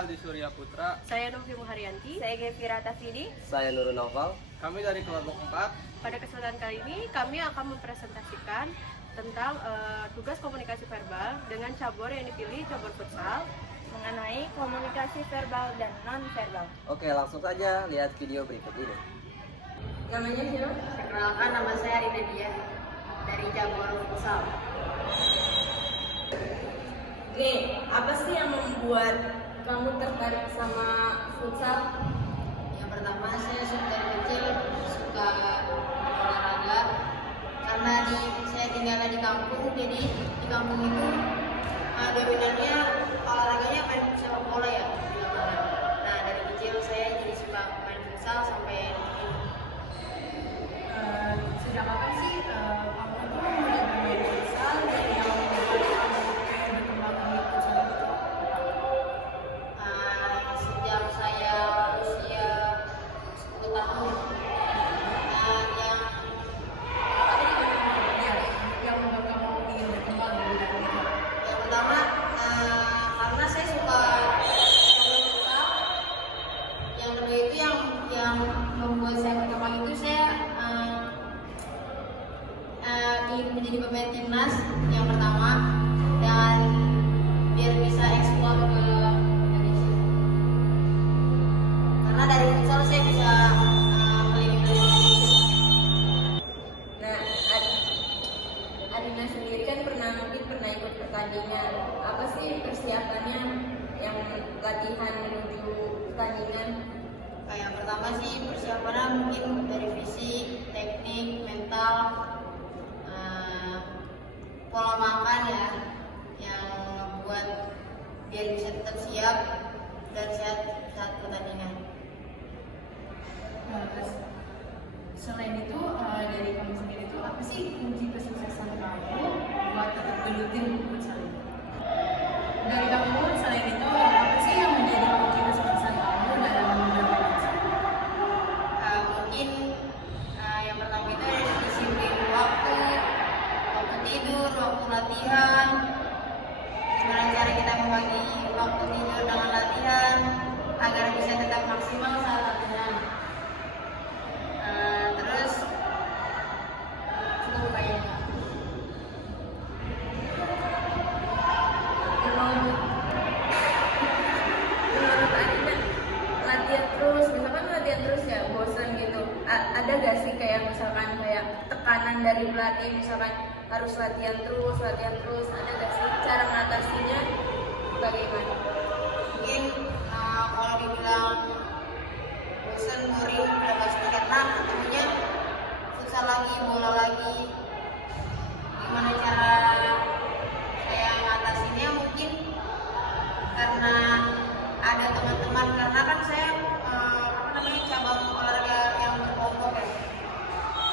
Saya Aldi Surya Putra. Saya Novi Muharyanti. Saya Gevira Tafidi. Saya Nurul Naufal. Kami dari kelompok 4. Pada kesempatan kali ini kami akan mempresentasikan tentang tugas komunikasi verbal dengan cabur yang dipilih, cabur futsal, Mengenai komunikasi verbal dan non-verbal. Oke, langsung saja lihat video berikut ini. Namanya siapa? Perkenalkan, nama saya Rina Dia dari cabur futsal. Oke, apa sih yang membuat kamu tertarik sama futsal? Yang pertama, saya dari kecil suka olahraga karena saya tinggal di kampung, jadi di kampung itu dominannya olahraganya main sepak bola ya di lapangan. Nah, dari kecil saya jadi suka main futsal sampai Sejak kapan sih kamu tuh mulai bermain futsal dan yang membuat kamu kayak berkembang di futsal itu? sejak saya usia 10 tahun. Yang membuat kamu ingin berkembang di bidang itu? Yang pertama, karena saya suka futsal. Yang kedua itu yang membuat saya berkembang itu saya ingin menjadi pemain timnas yang pertama, dan biar bisa ekspor ke Indonesia. Karena dari futsal saya bisa keliling Indonesia. Nah, Adina sendiri kan mungkin pernah ikut pertandingan. Apa sih persiapannya yang latihan menuju pertandingan? Yang pertama sih persiapannya mungkin dari fisik, teknik, mental, pola makan ya, yang membuat biar bisa tetap siap dan sehat saat pertandingan. Selain itu, dari kamu sendiri itu apa sih kunci kesuksesan kamu buat tetap gelutin futsal itu? Dari kamu, selain itu apa sih yang menjadi kunci kesuksesan kamu dalam bermain futsal? Mungkin yang pertama itu ada disiplin waktu tidur, waktu latihan. Gimana cara kita membagi waktu tidur dengan latihan agar bisa tetap maksimal saat latihan. Terus cukup kayaknya. Menurut Adina, misalkan latihan terus ya, bosan gitu. Ada gak sih kayak misalkan kayak tekanan dari pelatih, misalkan harus latihan terus, ada gak sih cara mengatasinya bagaimana? Mungkin kalau dibilang bosan, boring, udah pasti karena ketemunya futsal lagi, bola lagi. Gimana cara saya ngatasinnya? Mungkin karena ada teman-teman, karena kan saya cabang olahraga yang berkelompok ya.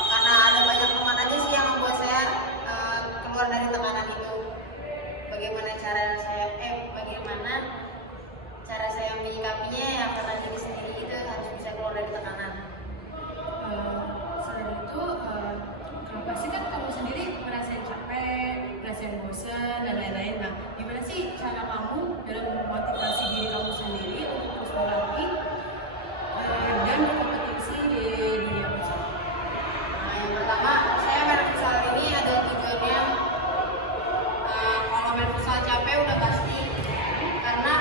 Karena ada banyak teman aja sih yang membuat saya keluar dari tekanan itu. Bagaimana cara saya menyikapinya ya, karena diri sendiri itu harus bisa keluar dari tekanan. Selain itu, pasti kan kamu sendiri merasain capek, merasain bosan dan lain-lain. Nah, gimana sih cara kamu dalam memotivasi diri kamu sendiri untuk terus berlatih dan berkompetisi di dunia futsal? Yang pertama, saya main futsal ini ada tujuannya. Kalau main futsal capek udah pasti, karena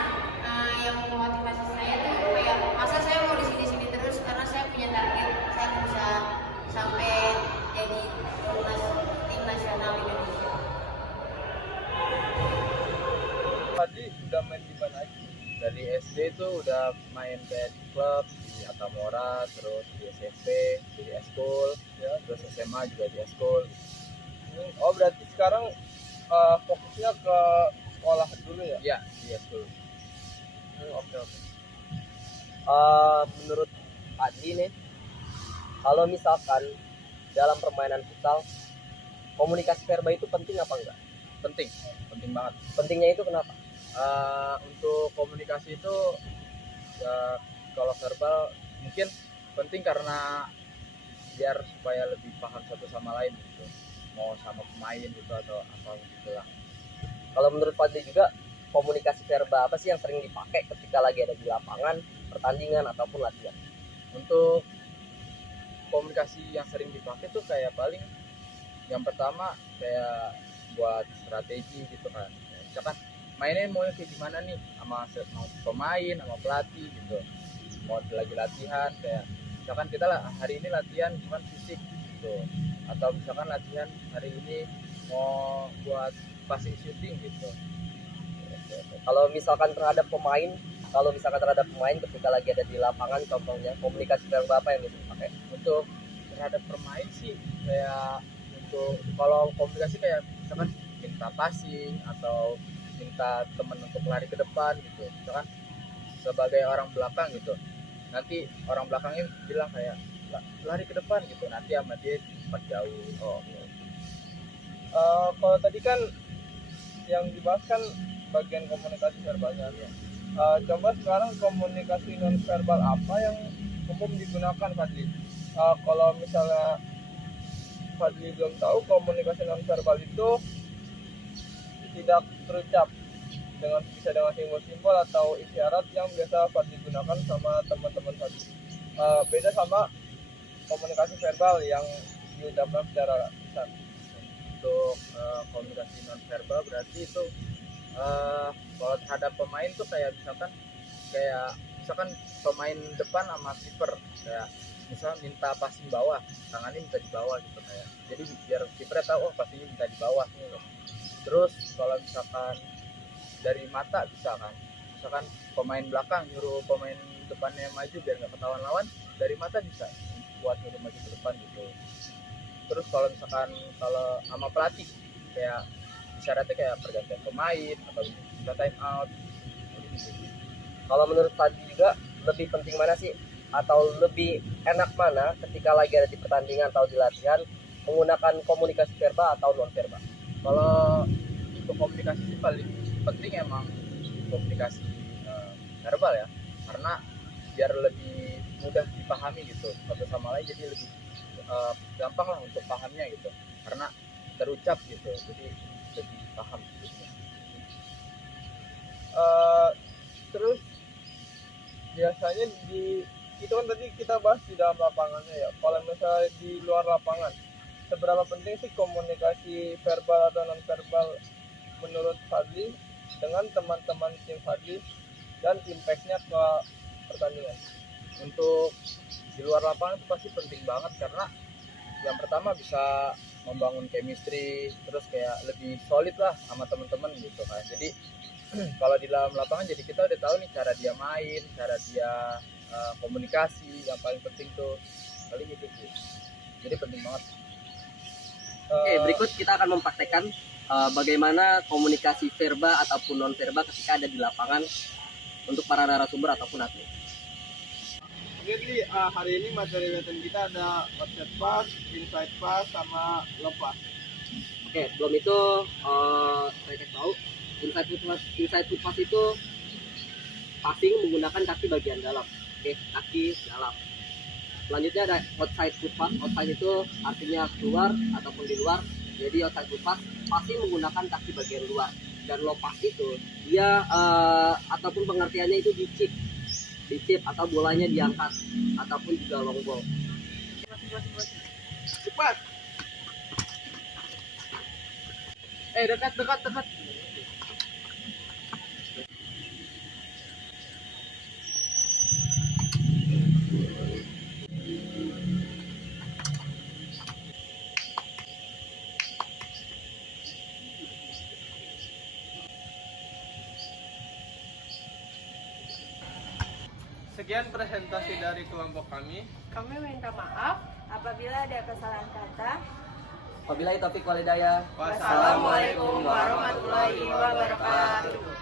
yang memotivasi saya tuh kayak masa saya mau di sini terus, karena saya punya target saya bisa sampai jadi tim nasional Indonesia. Tadi udah main di mana aja? Dari SD itu udah main kayak di klub di Atamora, terus di SMP di eskul, ya, terus SMA juga di eskul. Oh, berarti sekarang fokusnya ke sekolah dulu ya? Iya, di eskul. Oke. Menurut Adi nih, kalau misalkan dalam permainan futsal, komunikasi verbal itu penting apa enggak? Penting banget. Pentingnya itu kenapa? Untuk komunikasi itu ya, kalau verbal mungkin penting karena biar supaya lebih paham satu sama lain gitu, mau sama pemain gitu atau apa gitu lah. Kalau menurut Fadli juga, komunikasi verbal apa sih yang sering dipakai ketika lagi ada di lapangan, pertandingan ataupun latihan? Untuk komunikasi yang sering dipakai tuh kayak paling yang pertama kayak buat strategi gitu kan. Ya, misalkan mainnya mau kayak gimana nih sama pemain sama pelatih gitu, mau lagi latihan kayak misalkan kita lah hari ini latihan cuman fisik gitu, atau misalkan latihan hari ini mau buat passing shooting gitu. Kalau misalkan terhadap pemain ketika lagi ada di lapangan, contohnya komunikasi verbal apa yang bisa dipakai? Untuk terhadap pemain sih kayak untuk kalau komunikasi kayak misalkan minta passing atau minta temen untuk lari ke depan gitu, misalkan sebagai orang belakang gitu, nanti orang belakangnya bilang kayak lari ke depan gitu, nanti sama dia cepat jauh. Oh, Kalau tadi kan yang dibahas kan bagian komunikasi verbalnya ya. Coba sekarang komunikasi non verbal apa yang umum digunakan, Fadli? Kalau misalnya Fadli belum tahu, komunikasi non verbal itu tidak terucap bisa dengan simbol-simbol atau isyarat yang biasa Fadli gunakan sama teman-teman Fadli. Beda sama komunikasi verbal yang diucapkan secara lisan. untuk komunikasi non verbal berarti itu kalau terhadap pemain tuh kayak misalkan pemain depan sama kiper, kayak misalnya minta passing bawah, tangannya minta di bawah gitu, kayak jadi biar kiper tahu oh pastinya minta di bawah gitu. Terus kalau misalkan dari mata bisa kan, misalkan pemain belakang nyuruh pemain depannya maju biar nggak ketahuan lawan, dari mata bisa buat nyuruh maju ke depan gitu. Terus kalau misalkan kalau sama pelatih kayak isyaratnya kayak pergantian pemain atau bisa time out gitu. Kalau menurut Fadli juga lebih penting mana sih, atau lebih enak mana ketika lagi ada di pertandingan atau di latihan menggunakan komunikasi verbal atau non verbal? Kalau untuk komunikasi sih paling penting emang komunikasi verbal ya, karena biar lebih mudah dipahami gitu satu sama lain, jadi lebih gampang lah untuk pahamnya gitu, karena terucap gitu, jadi lebih paham gitu. Terus biasanya itu kan tadi kita bahas di dalam lapangannya ya. Kalau misalnya di luar lapangan, seberapa penting sih komunikasi verbal atau non verbal menurut Fadli dengan teman-teman tim Fadli dan impactnya ke pertandingan? Untuk di luar lapangan itu pasti penting banget, karena yang pertama bisa membangun chemistry, terus kayak lebih solid lah sama teman-teman gitu kan. Jadi kalau di dalam lapangan jadi kita udah tahu nih cara dia main, cara dia komunikasi, yang paling penting tuh paling itu sih. Jadi penting banget. Oke, berikut kita akan mempraktekkan bagaimana komunikasi verbal ataupun non verbal ketika ada di lapangan untuk para narasumber ataupun atlet. Oke, hari ini materi latihan kita ada outside pass, inside pass, sama lepas. Oke, sebelum itu saya kasih tahu inside foot pass itu passing menggunakan kaki bagian dalam. Oke, kaki dalam. Selanjutnya ada outside foot pass. Outside itu artinya keluar ataupun di luar. Jadi outside foot pass passing menggunakan kaki bagian luar. Dan low pass itu dia ataupun pengertiannya itu dicip atau bolanya diangkat ataupun juga long ball. Cepat. Dekat. Sekian presentasi dari kelompok kami. Kami minta maaf Apabila ada kesalahan kata, Wabillahi taufiq wal hidayah. Wassalamualaikum warahmatullahi wabarakatuh.